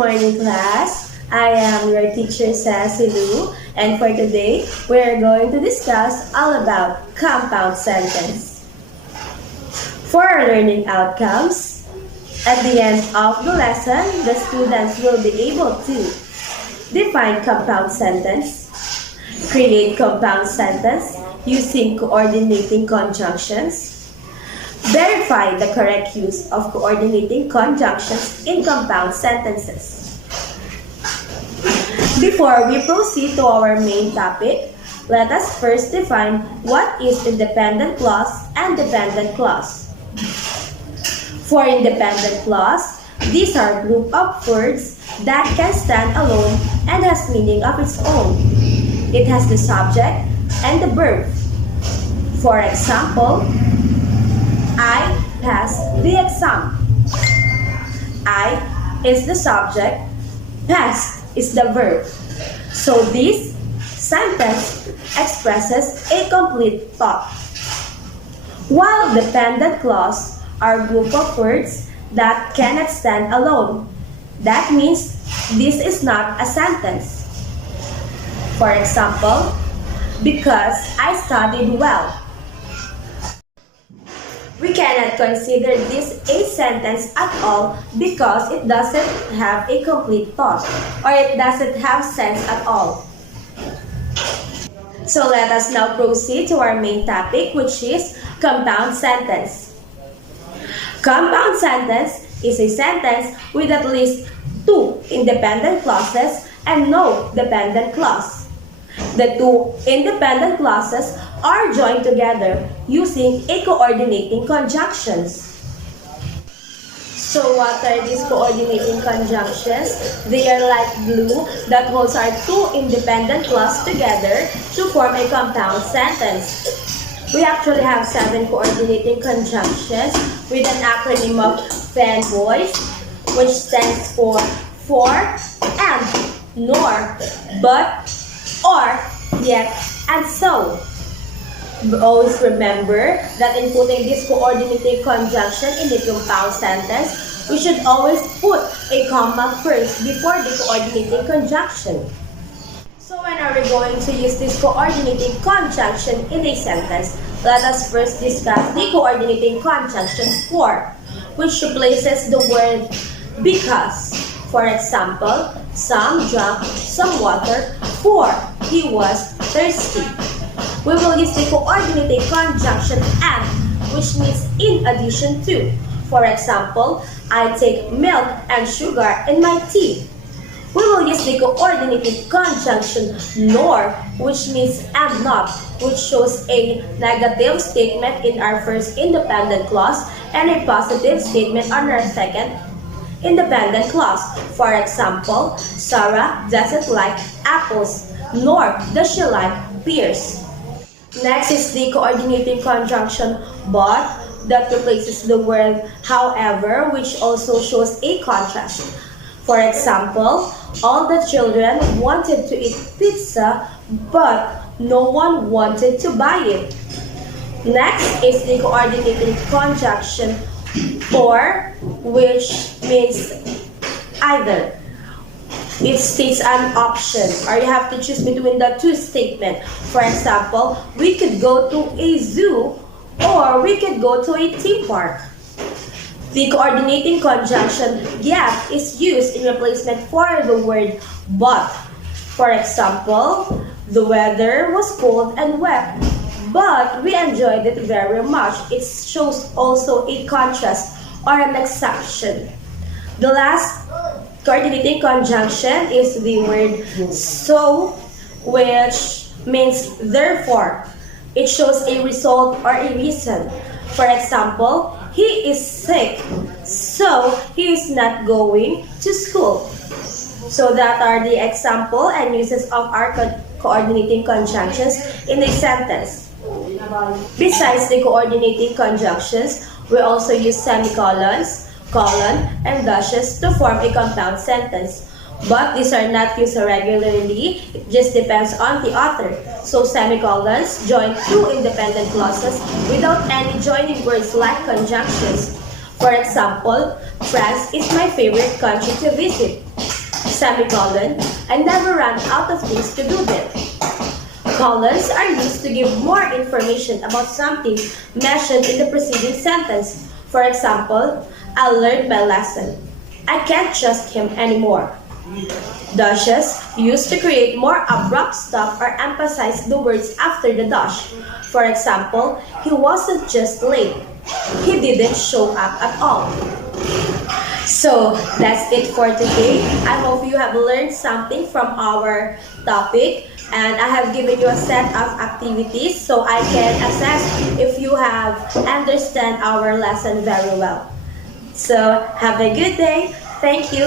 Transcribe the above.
morning, class. I am your teacher, Sassy Lou, and for today, we're going to discuss all about compound sentence. For our learning outcomes, at the end of the lesson, the students will be able to define compound sentence, create compound sentence using coordinating conjunctions, verify the correct use of coordinating conjunctions in compound sentences. Before we proceed to our main topic, let us first define what is independent clause and dependent clause. For independent clause, these are group of words that can stand alone and has meaning of its own. It has the subject and the verb. For example, I passed the exam. I is the subject, passed is the verb. So this sentence expresses a complete thought. While dependent clause are group of words that cannot stand alone. That means this is not a sentence. For example, because I studied well. We cannot consider this a sentence at all because it doesn't have a complete thought or it doesn't have sense at all. So let us now proceed to our main topic, which is compound sentence. Compound sentence is a sentence with at least two independent clauses and no dependent clause. The two independent clauses are joined together using a coordinating conjunctions. So what are these coordinating conjunctions? They are like glue that holds our two independent clauses together to form a compound sentence. We actually have 7 coordinating conjunctions with an acronym of FANBOYS, which stands for and, nor, but, or, yet, and so. Always remember that in putting this coordinating conjunction in the compound sentence, we should always put a comma first before the coordinating conjunction. So when are we going to use this coordinating conjunction in a sentence? Let us first discuss the coordinating conjunction for, which replaces the word because. For example, Sam drank some water for he was thirsty. We will use the coordinating conjunction and, which means in addition to. For example, I take milk and sugar in my tea. We will use the coordinating conjunction nor, which means and not, which shows a negative statement in our first independent clause and a positive statement on our second independent clause. For example, Sarah doesn't like apples, nor does she like pears. Next is the coordinating conjunction but that replaces the word however, which also shows a contrast. For example, all the children wanted to eat pizza, but no one wanted to buy it. Next is the coordinating conjunction for, which means either. It states an option, or you have to choose between the two statements. For example, we could go to a zoo, or we could go to a theme park. The coordinating conjunction yet is used in replacement for the word but. For example, the weather was cold and wet, but we enjoyed it very much. It shows also a contrast or an exception. The last coordinating conjunction is the word so, which means therefore. It shows a result or a reason. For example, he is sick, so he is not going to school. So that are the example and uses of our coordinating conjunctions in a sentence. Besides the coordinating conjunctions, we also use semicolons, colon, and dashes to form a compound sentence. But these are not used regularly, it just depends on the author. So semicolons join two independent clauses without any joining words like conjunctions. For example, France is my favorite country to visit. semicolon, I never run out of things to do with. Colons are used to give more information about something mentioned in the preceding sentence. For example, I learned my lesson. I can't trust him anymore. Dashes used to create more abrupt stop or emphasize the words after the dash. For example, he wasn't just late. He didn't show up at all. So that's it for today. I hope you have learned something from our topic, and I have given you a set of activities so I can assess if you have understand our lesson very well. So have a good day. Thank you.